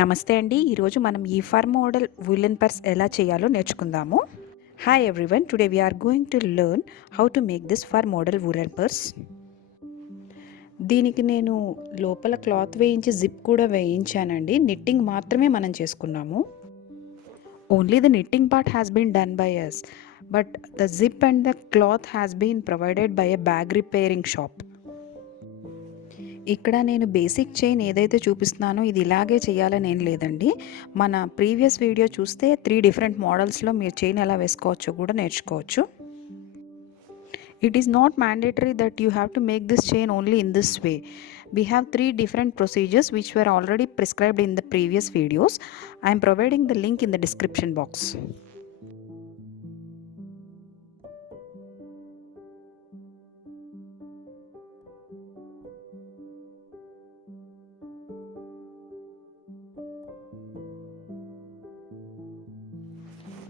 నమస్తే అండి. ఈరోజు మనం ఈ ఫర్ మోడల్ వూలెన్ పర్స్ ఎలా చేయాలో నేర్చుకుందాము. Hi everyone, today we are going to learn how to make this fur model woolen purse. దీనికి నేను లోపల క్లాత్ వేయించి జిప్ కూడా వేయించానండి. నిట్టింగ్ మాత్రమే మనం చేసుకున్నాము. Only the knitting part has been done by us, but the zip and the cloth has been provided by a bag repairing shop. ఇక్కడ నేను బేసిక్ చైన్ ఏదైతే చూపిస్తున్నానో ఇది ఇలాగే చేయాలని ఏం లేదండి. మన ప్రీవియస్ వీడియో చూస్తే 3 డిఫరెంట్ మోడల్స్లో మీరు చైన్ ఎలా వేసుకోవచ్చో కూడా నేర్చుకోవచ్చు. It is not mandatory that you have to make this chain only in this way. We have 3 different procedures which were already prescribed in the previous videos. I am providing the link in the description box.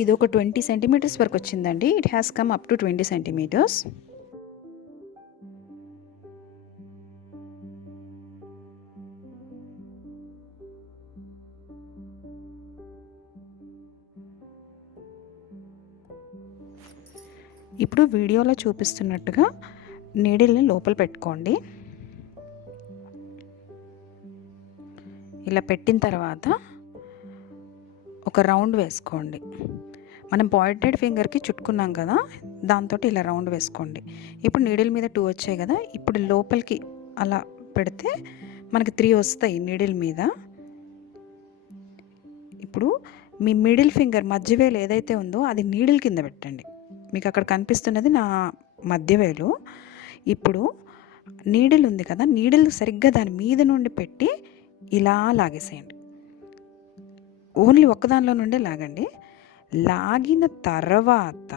ఇది ఒక 20 centimetres వరకు వచ్చిందండి. It has come up to 20 centimetres. ఇప్పుడు వీడియోలో చూపిస్తున్నట్టుగా నీడిల్ని లోపల పెట్టుకోండి. ఇలా పెట్టిన తర్వాత ఒక రౌండ్ వేసుకోండి. మనం పాయింటెడ్ ఫింగర్కి చుట్టుకున్నాం కదా, దాంతో ఇలా రౌండ్ వేసుకోండి. ఇప్పుడు నీడిల్ మీద 2 వచ్చాయి కదా, ఇప్పుడు లోపలికి అలా పెడితే మనకి 3 వస్తాయి నీడిల్ మీద. ఇప్పుడు మీ మిడిల్ ఫింగర్ మధ్యవేలు ఏదైతే ఉందో అది నీడిల్ కింద పెట్టండి. మీకు అక్కడ కనిపిస్తున్నది నా మధ్యవేలు. ఇప్పుడు నీడిల్ ఉంది కదా, నీడిల్ సరిగ్గా దాని మీద నుండి పెట్టి ఇలా లాగేసేయండి. ఓన్లీ ఒక్కదానిలో నుండే లాగండి. లాగిన తర్వాత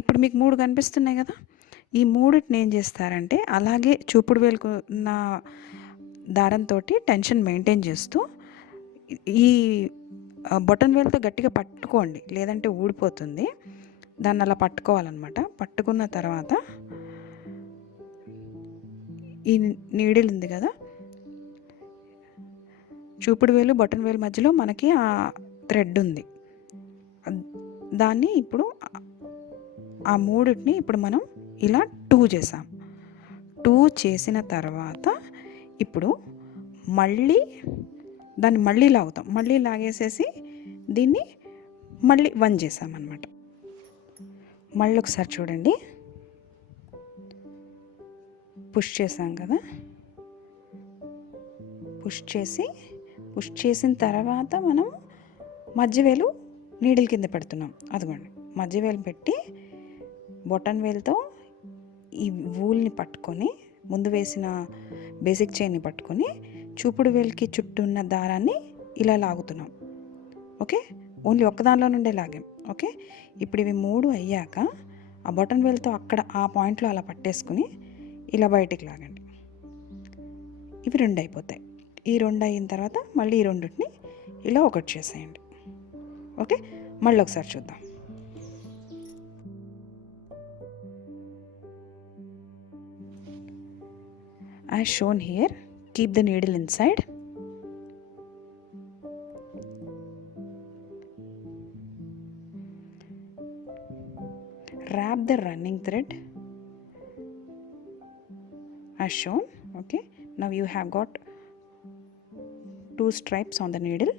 ఇప్పుడు మీకు 3 కనిపిస్తున్నాయి కదా, ఈ 3టిని ఏం చేస్తారంటే అలాగే చూపుడు వేలుకున్న దారంతో టెన్షన్ మెయింటైన్ చేస్తూ ఈ బొటన్ వేలుతో గట్టిగా పట్టుకోండి, లేదంటే ఊడిపోతుంది. దాన్ని అలా పట్టుకోవాలన్నమాట. పట్టుకున్న తర్వాత ఈ నీడిల్ ఉంది కదా, చూపుడు వేలు బొటన్ వేలు మధ్యలో మనకి ఆ థ్రెడ్ ఉంది. దాన్ని ఇప్పుడు ఆ 3టిని ఇప్పుడు మనం ఇలా 2 చేసాం. 2 చేసిన తర్వాత ఇప్పుడు దాన్ని మళ్ళీ లాగుతాం. మళ్ళీ లాగేసేసి దీన్ని మళ్ళీ 1 చేసామన్నమాట. మళ్ళీ ఒకసారి చూడండి, పుష్ చేసాం కదా, పుష్ చేసిన తర్వాత మనం మధ్యవేలు నీడిల్ కింద పెడుతున్నాం. అదిగోండి, మధ్యవేలు పెట్టి బొటన్ వేలుతో ఈ వూల్ని పట్టుకొని, ముందు వేసిన బేసిక్ చైన్ని పట్టుకొని చూపుడు వేలుకి చుట్టూ ఉన్న దారాన్ని ఇలా లాగుతున్నాం. ఓకే, ఓన్లీ ఒక్కదానిలో నుండే లాగాం. ఓకే, ఇప్పుడు ఇవి 3 అయ్యాక ఆ బొటన్ వేలుతో అక్కడ ఆ పాయింట్లో అలా పట్టేసుకుని ఇలా బయటికి లాగండి. ఇవి 2 అయిపోతాయి. ఈ 2 అయిన తర్వాత మళ్ళీ ఈ 2టిని ఇలా ఒకటి చేసేయండి. ఓకే, మళ్ళీ ఒకసారి చూద్దాం. As shown here, keep the needle inside. Wrap the running thread as shown. Okay, now you have got 2 stripes on the needle.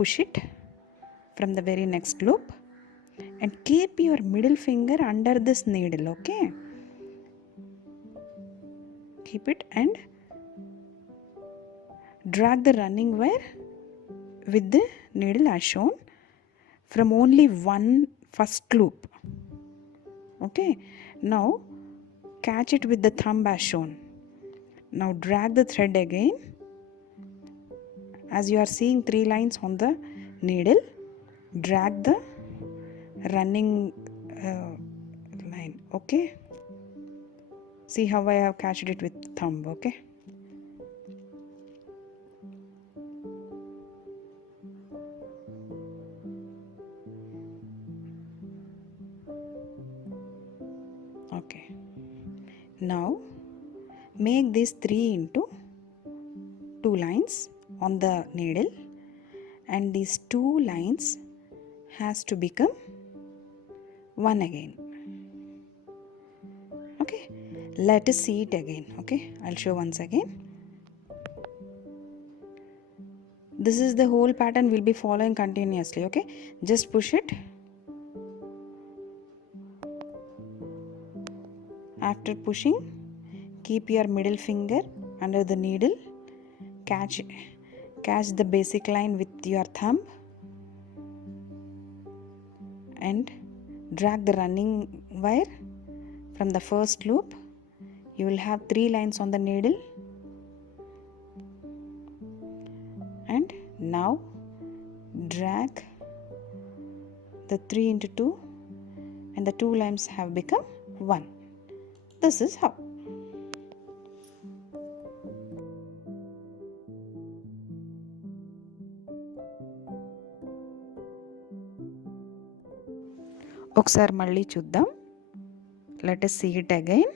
Push it from the very next loop and keep your middle finger under this needle. Okay, keep it and drag the running wire with the needle as shown from only one first loop. Okay, now catch it with the thumb as shown. Now drag the thread again. As you are seeing 3 lines on the needle, drag the running line. Okay, see how I have catched it with thumb. Okay, okay, now make these 3 into 2 lines on the needle, and these two lines has to become one again. Okay, let us see it again. Okay, I'll show once again. This is the whole pattern we'll be following continuously. Okay, just push it. After pushing, keep your middle finger under the needle, catch the basic line with your thumb and drag the running wire from the first loop. You will have 3 lines on the needle, and now drag the 3 into 2, and the 2 lines have become 1. This is how. ఒకసారి మళ్ళీ చూద్దాం. Let us see it again.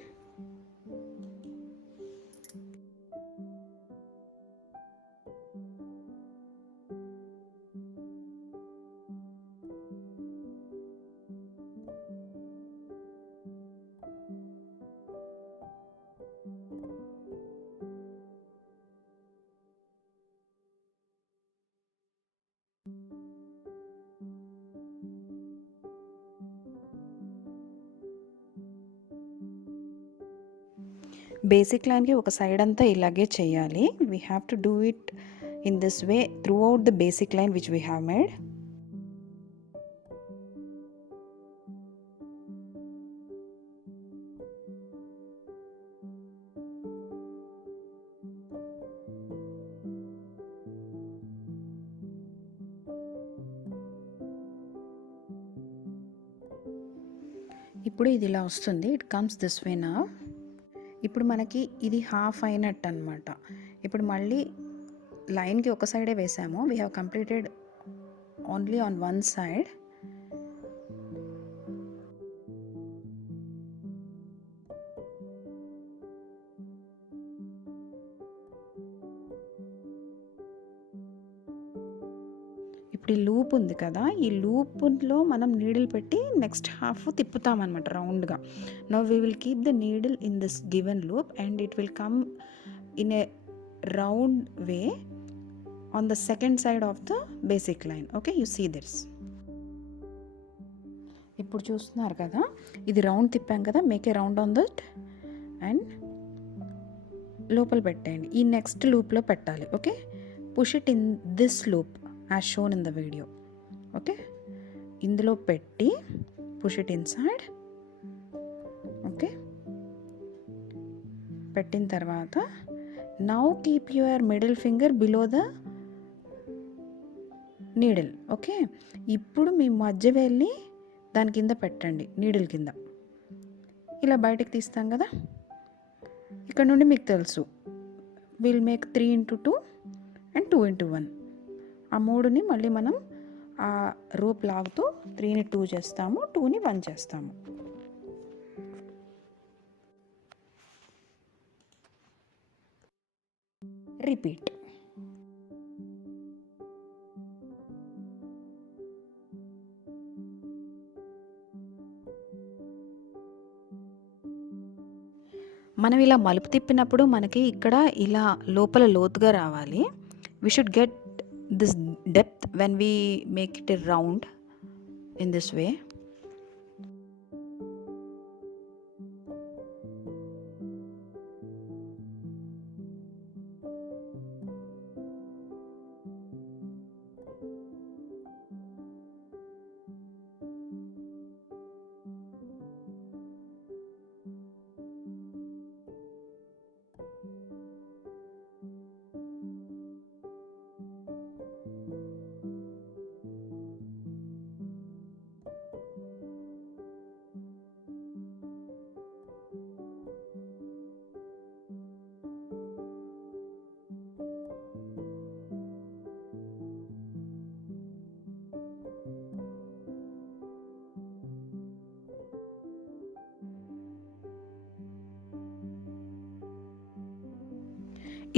Basic లైన్కి ఒక సైడ్ అంతా ఇలాగే చేయాలి. We have to do it in this way through out the basic line which we have made. ఇప్పుడు ఇది ఇలా వస్తుంది. ఇట్ కమ్స్ దిస్ వే నా. ఇప్పుడు మనకి ఇది హాఫ్ అయినట్టు అనమాట. ఇప్పుడు మళ్ళీ లైన్కి ఒక సైడే వేసాము. We have completed only on one side. ఇప్పుడు ఈ లూప్ ఉంది కదా, ఈ లూప్లో మనం నీడిల్ పెట్టి నెక్స్ట్ హాఫ్ తిప్పుతామన్నమాట రౌండ్గా. Now we will keep the needle in this given loop and it will come in a round way on the second side of the basic line. Okay, you see this. ఇప్పుడు చూస్తున్నారు కదా, ఇది round తిప్పాం కదా, make a round on that and లోపల పెట్టేయండి. ఈ next లూప్లో పెట్టాలి. Okay, push it in this loop as shown in the video. Okay, ఇందులో పెట్టి push it inside. ఓకే, పెట్టిన తర్వాత now keep your middle finger below the needle. Okay, ఇప్పుడు మీ మధ్య వేలిని దాని కింద పెట్టండి, నీడిల్ కింద. ఇలా బయటకు తీస్తాం కదా, ఇక్కడ నుండి మీకు తెలుసు విల్ మేక్ 3 into 2 and 2 into 1. ఆ 3ని మళ్ళీ మనం ఆ రోప్ లాగుతూ 3ని 2 చేస్తాము, 2ని 1 చేస్తాము. రిపీట్. మనం ఇలా మలుపు తిప్పినప్పుడు మనకి ఇక్కడ ఇలా లోపల లోతుగా రావాలి. We should get this depth when we make it a round in this way.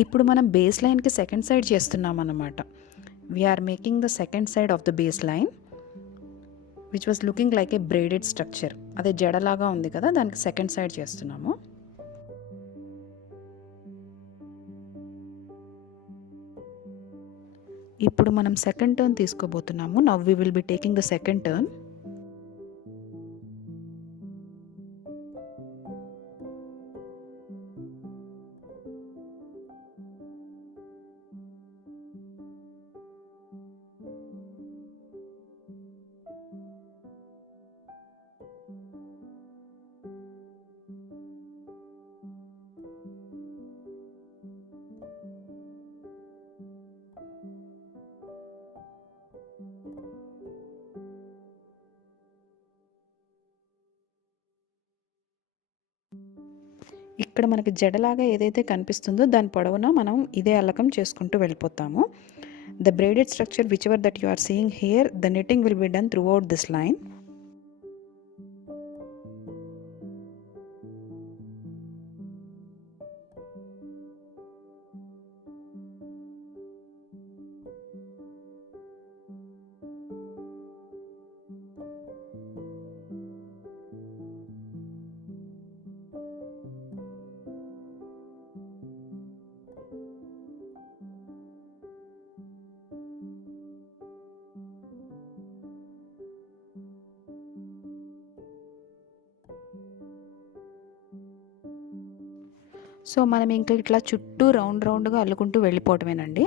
ఇప్పుడు మనం బేస్ లైన్కి సెకండ్ సైడ్ చేస్తున్నాం అన్నమాట. We are making the second side of the base line which was looking like a braided structure. అదే జడలాగా ఉంది కదా, దానికి సెకండ్ సైడ్ చేస్తున్నాము. ఇప్పుడు మనం సెకండ్ టర్న్ తీసుకోబోతున్నాము. Now we will be taking the second turn. ఇక్కడ మనకి జడలాగా ఏదైతే కనిపిస్తుందో దాని పొడవునా మనం ఇదే అల్లకం చేసుకుంటూ వెళ్ళిపోతాము. The braided structure whichever that you are seeing here, the knitting will be done throughout this line. So మనం ఇంకా ఇట్లా చుట్టూ రౌండ్గా అల్లుకుంటూ వెళ్ళిపోవటమేనండి.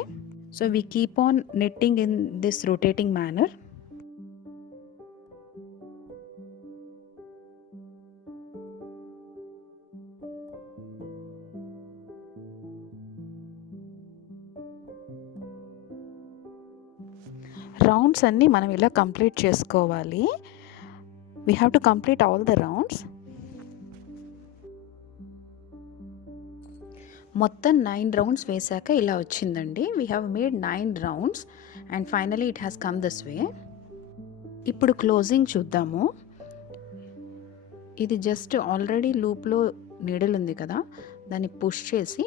So we keep on knitting in this rotating manner. Rounds అన్నీ మనం ఇలా కంప్లీట్ చేసుకోవాలి. We have to complete all the rounds. మొత్తం 9 రౌండ్స్ వేసాక ఇలా వచ్చిందండి. We have made 9 rounds and finally it has come this వే. ఇప్పుడు క్లోజింగ్ చూద్దాము. ఇది జస్ట్ ఆల్రెడీ లూప్లో నీడిల్ ఉంది కదా, దాన్ని పుష్ చేసి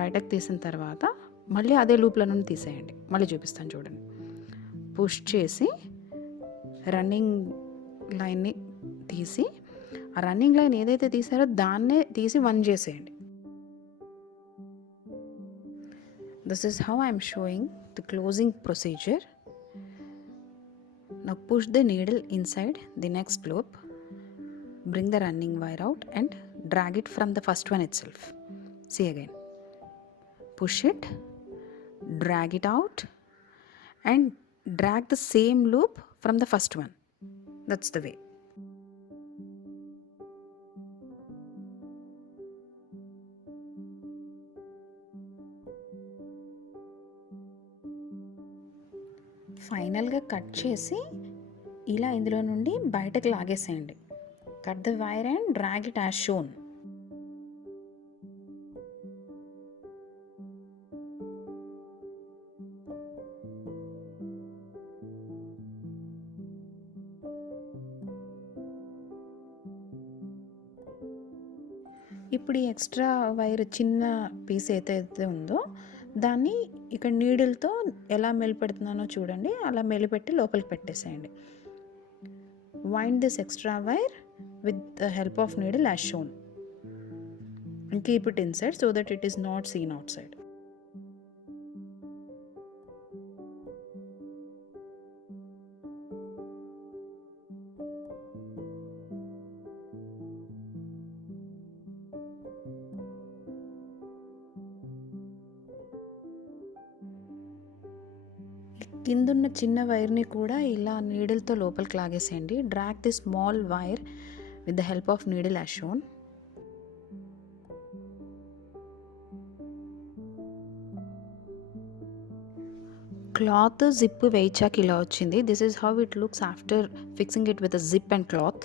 బయటకు తీసిన తర్వాత మళ్ళీ అదే లూప్లో నుండి తీసేయండి. మళ్ళీ చూపిస్తాను చూడండి. పుష్ చేసి రన్నింగ్ లైన్ని తీసి, ఆ రన్నింగ్ లైన్ ఏదైతే తీసారో దాన్నే తీసి 1 చేసేయండి. This is how I am showing the closing procedure. Now push the needle inside the next loop, bring the running wire out and drag it from the first one itself. See again. Push it, drag it out and drag the same loop from the first one. That's the way. ఫైనల్గా cut చేసి ఇలా ఇందులో నుండి బయటకు లాగేసేయండి. Cut the wire and drag it as shown. ఇప్పుడు ఈ extra wire చిన్న పీస్ ఏదైతే ఉందో దాన్ని ఇక్కడ నీడిల్తో ఎలా మెలిపెడుతున్నానో చూడండి. అలా మెలిపెట్టి లోపలికి పెట్టేసేయండి. Wind this extra wire with the help of needle as shown and keep it inside so that it is not seen outside. కిందున్న చిన్న వైర్ని కూడా ఇలా నీడిల్తో లోపలికి లాగేసేయండి. Drag the small wire with the help of needle as shown. Cloth zip వేయించాక ఇలా వచ్చింది. This is how it looks after fixing it with a zip and cloth.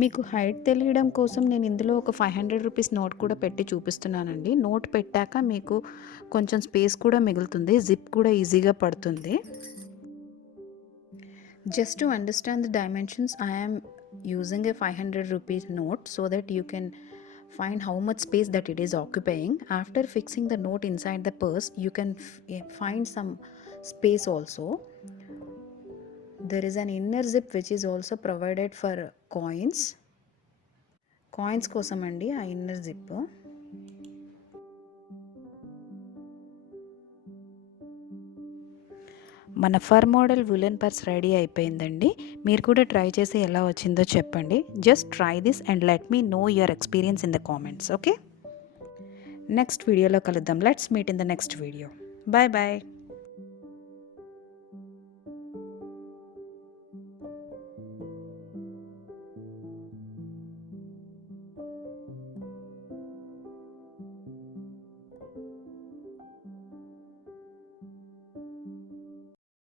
మీకు హైట్ తెలియడం కోసం నేను ఇందులో ఒక 500 రూపీస్ నోట్ కూడా పెట్టి చూపిస్తున్నానండి. నోట్ పెట్టాక మీకు కొంచెం స్పేస్ కూడా మిగులుతుంది, జిప్ కూడా ఈజీగా పడుతుంది. Just to understand the dimensions, I am using a 500 rupees note so that you can find how much space that it is occupying. After fixing the note inside the purse, you can find some space also. There is an inner zip which is also provided for coins కోసం అండి ఆ inner zip. మన fur model woollen purse ready అయిపోయిందండి. మీరు కూడా try చేసి ఎలా వచ్చిందో చెప్పండి. Just try this and let me know your experience in the comments. Okay, next వీడియోలో కలుద్దాం. Let's meet in the next video. Bye bye.